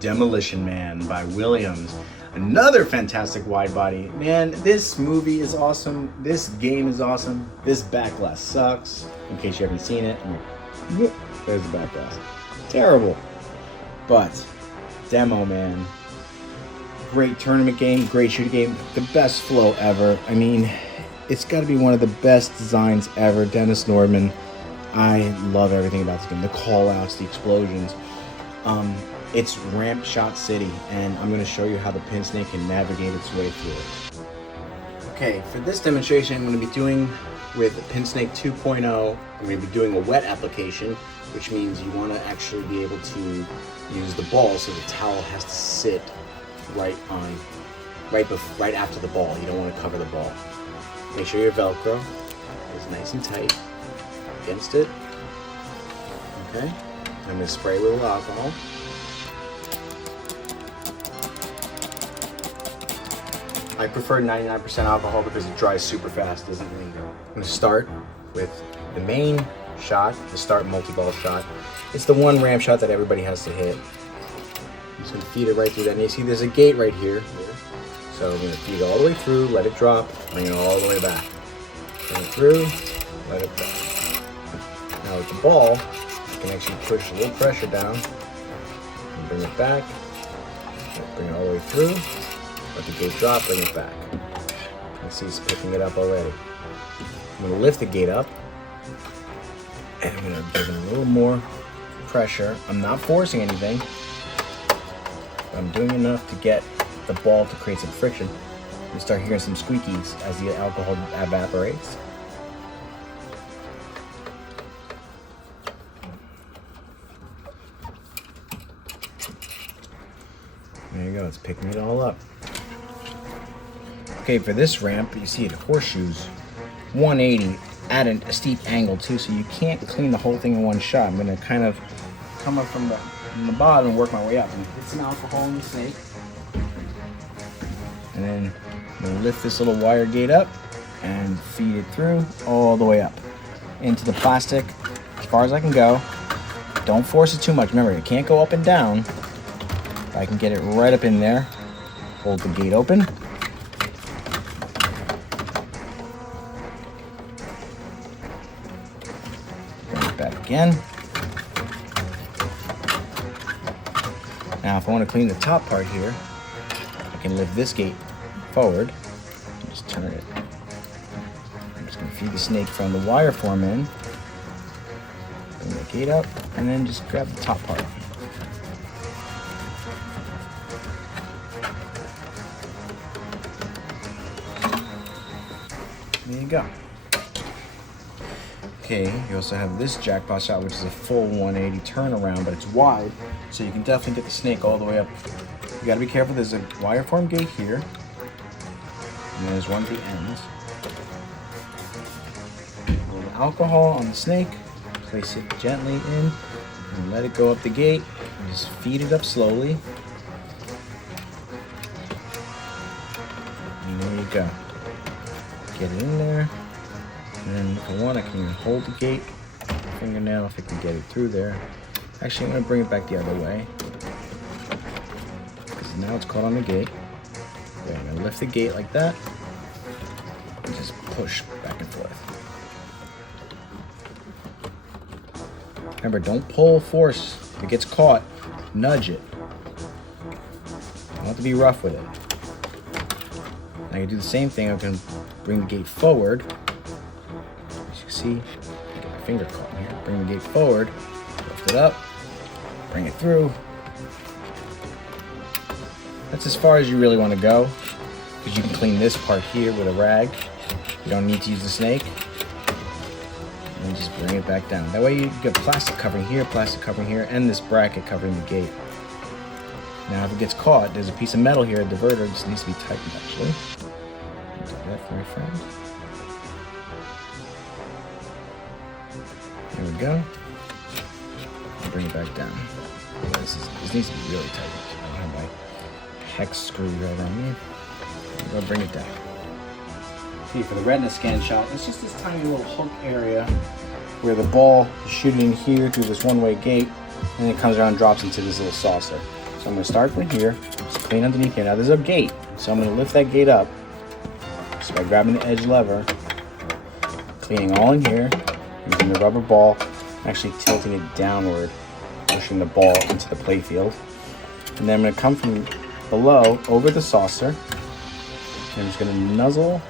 Demolition Man by Williams. Another fantastic wide body. Man, this movie is awesome. This game is awesome. This back glass sucks. In case you haven't seen it, there's the back glass. Terrible. But Demo Man, great tournament game, great shooting game, the best flow ever. I mean, it's got to be one of the best designs ever. Dennis Nordman. I love everything about this game. The call outs, the explosions. It's Ramp Shot City, and I'm going to show you how the PinSnake can navigate its way through it. Okay, for this demonstration, I'm going to be doing with PinSnake 2.0. I'm going to be doing a wet application, which means you want to actually be able to use the ball, so the towel has to sit right after the ball. You don't want to cover the ball. Make sure your Velcro is nice and tight against it. Okay, I'm going to spray a little alcohol. I prefer 99% alcohol because it dries super fast, doesn't linger. I'm going to start with the main shot, the start multi-ball shot. It's the one ramp shot that everybody has to hit. I'm just going to feed it right through that. And you see there's a gate right here. So I'm going to feed it all the way through, let it drop, bring it all the way back. Bring it through, let it drop. Now with the ball, you can actually push a little pressure down and bring it back. Bring it all the way through. Let the gate drop, bring it back. You can see it's picking it up already. I'm going to lift the gate up, and I'm going to give it a little more pressure. I'm not forcing anything, but I'm doing enough to get the ball to create some friction. You start hearing some squeakies as the alcohol evaporates. There you go, it's picking it all up. Okay, for this ramp, you see it horseshoes 180 at a steep angle too, so you can't clean the whole thing in one shot. I'm going to kind of come up from the bottom and work my way up. And get some alcohol in the snake. And then I'm going to lift this little wire gate up and feed it through all the way up into the plastic as far as I can go. Don't force it too much. Remember, it can't go up and down. If I can get it right up in there, hold the gate open. Back again. Now if I want to clean the top part here, I can lift this gate forward and just turn it. I'm just going to feed the snake from the wire form in, bring the gate up, and then just grab the top part. There you go. Okay, you also have this jackpot shot, which is a full 180 turnaround, but it's wide, so you can definitely get the snake all the way up. You gotta be careful, there's a wire form gate here, and then there's one at the ends. A little alcohol on the snake, place it gently in, and let it go up the gate, and just feed it up slowly. And there you go. Get it in there. And then if I want, I can hold the gate, fingernail if I can get it through there. Actually, I'm going to bring it back the other way, because now it's caught on the gate. Okay, I'm going to lift the gate like that, and just push back and forth. Remember, don't pull force. If it gets caught, nudge it. You don't have to be rough with it. Now you do the same thing. I'm going to bring the gate forward. See, get my finger caught in here. Bring the gate forward, lift it up, bring it through. That's as far as you really want to go, because you can clean this part here with a rag. You don't need to use the snake. And just bring it back down. That way you get plastic covering here, and this bracket covering the gate. Now if it gets caught, there's a piece of metal here, a diverter. This needs to be tightened actually. Do that for my friend. There we go. I'll bring it back down. This needs to be really tight. I don't have my hex screwdriver on me. I'll bring it down. See, for the retina scan shot, it's just this tiny little hook area where the ball is shooting in here through this one-way gate, and it comes around and drops into this little saucer. So I'm going to start from here, just clean underneath here. Now there's a gate, so I'm going to lift that gate up just by grabbing the edge lever, cleaning all in here, using the rubber ball, actually tilting it downward, pushing the ball into the play field. And then I'm going to come from below over the saucer, and I'm just going to nuzzle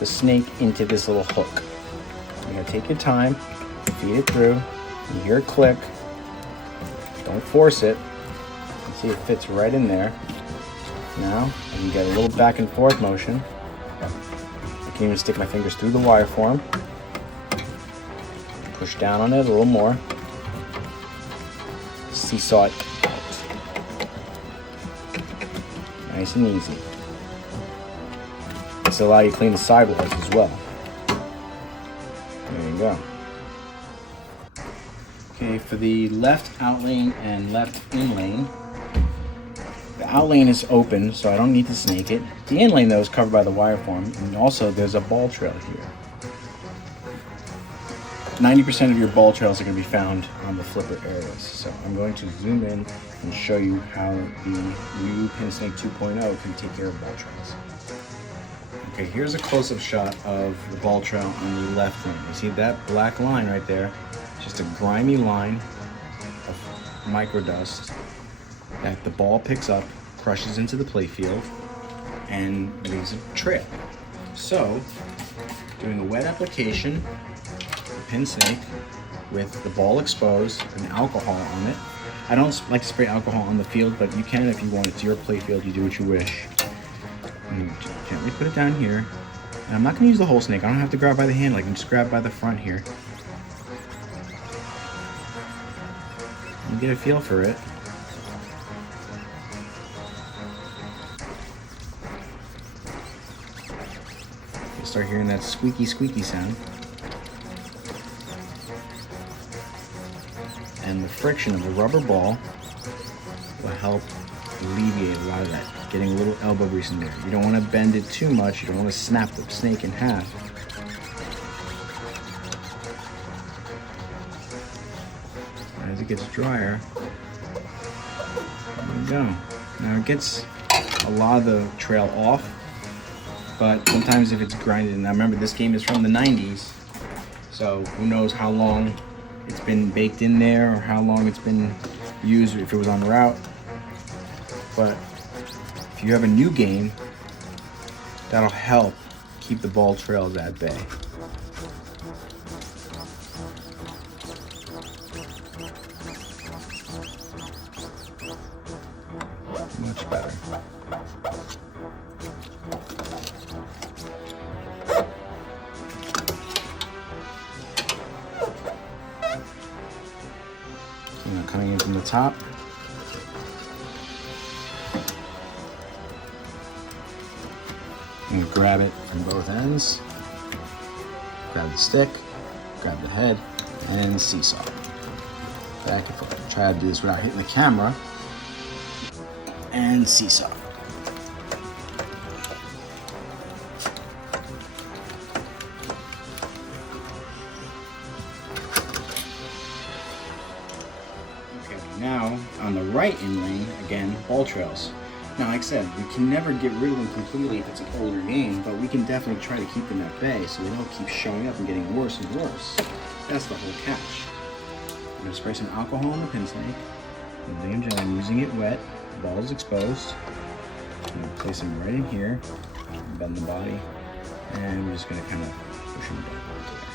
the snake into this little hook. You're going to take your time, feed it through, you hear it click, don't force it. You can see it fits right in there. Now I can get a little back and forth motion. I can even stick my fingers through the wire form, push down on it a little more, seesaw it out. Nice and easy. This will allow you to clean the sidewalls as well. There you go. Okay, for the left out lane and left in lane, the out lane is open, so I don't need to snake it. The in lane, though, is covered by the wire form, and also there's a ball trail here. 90% of your ball trails are going to be found on the flipper areas. So I'm going to zoom in and show you how the new PinSnake 2.0 can take care of ball trails. Okay, here's a close-up shot of the ball trail on the left lane. You see that black line right there? Just a grimy line of microdust that the ball picks up, crushes into the playfield, and leaves a trail. So, doing a wet application, PinSnake with the ball exposed and alcohol on it. I don't like to spray alcohol on the field, but you can if you want. It's your playfield. You do what you wish. And you gently put it down here. And I'm not going to use the whole snake. I don't have to grab by the handle. I can just grab by the front here. And get a feel for it. You'll start hearing that squeaky, squeaky sound. And the friction of the rubber ball will help alleviate a lot of that, getting a little elbow grease in there. You don't want to bend it too much. You don't want to snap the snake in half. As it gets drier, there we go. Now it gets a lot of the trail off, but sometimes if it's grinded, and I remember this game is from the 90s, so who knows how long it's been baked in there or how long it's been used if it was on route. But if you have a new game, that'll help keep the ball trails at bay. Much better. Now coming in from the top. And grab it from both ends. Grab the stick, grab the head, and seesaw. Back and forth. Try to do this without hitting the camera. And seesaw. Okay, now on the right in lane, again, ball trails. Now, like I said, we can never get rid of them completely if it's an older game, but we can definitely try to keep them at bay so they don't keep showing up and getting worse and worse. That's the whole catch. I'm going to spray some alcohol on the PinSnake. I'm using it wet. The ball is exposed. I'm going to place them right in here, bend the body, and we're just going to kind of push them down into there.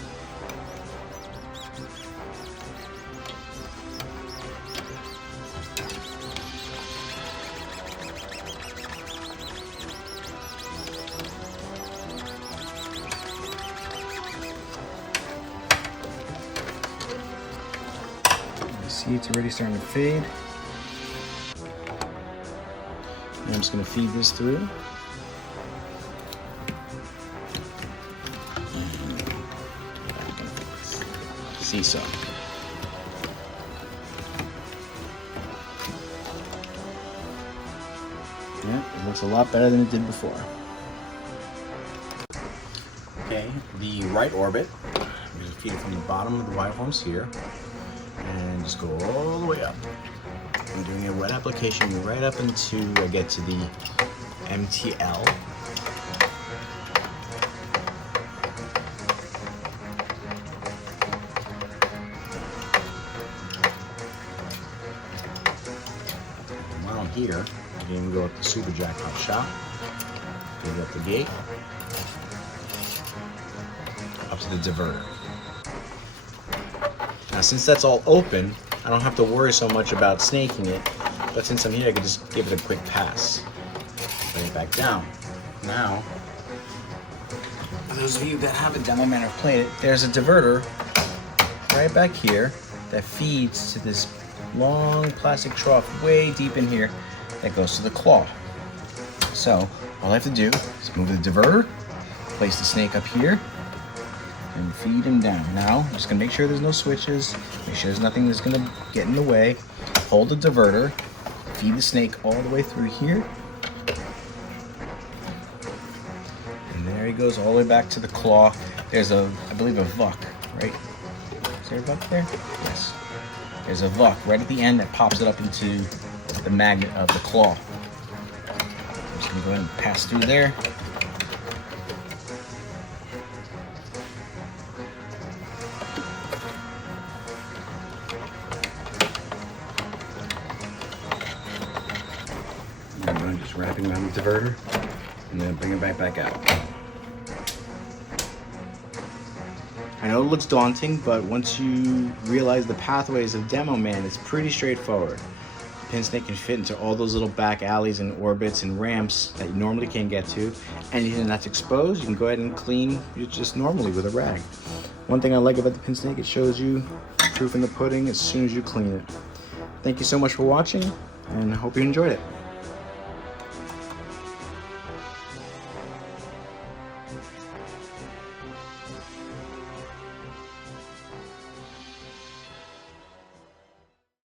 See, it's already starting to fade. And I'm just going to feed this through. And back and forth. Seesaw. Yeah, it looks a lot better than it did before. Okay, the right orbit. I'm going to feed it from the bottom of the wire forms here. And just go all the way up. I'm doing a wet application right up until I get to the MTL. And while I'm here, I can even go up the super jackpot shop, go up the gate, up to the diverter. Now since that's all open, I don't have to worry so much about snaking it, but since I'm here I can just give it a quick pass. Bring it back down. Now, for those of you that have a Demo Man or played it, there's a diverter right back here that feeds to this long plastic trough way deep in here that goes to the claw. So all I have to do is move the diverter, place the snake up here, and feed him down. Now, I'm just gonna make sure there's no switches, make sure there's nothing that's gonna get in the way. Hold the diverter, feed the snake all the way through here. And there he goes all the way back to the claw. There's a, I believe a VUC, right? Is there a VUC there? Yes. There's a VUC right at the end that pops it up into the magnet of the claw. I'm just gonna go ahead and pass through there. I'm just wrapping around the diverter and then bring it back out. I know it looks daunting, but once you realize the pathways of Demo Man, it's pretty straightforward. PinSnake can fit into all those little back alleys and orbits and ramps that you normally can't get to. Anything that's exposed, you can go ahead and clean just normally with a rag. One thing I like about the PinSnake, it shows you proof in the pudding as soon as you clean it. Thank you so much for watching, and I hope you enjoyed it.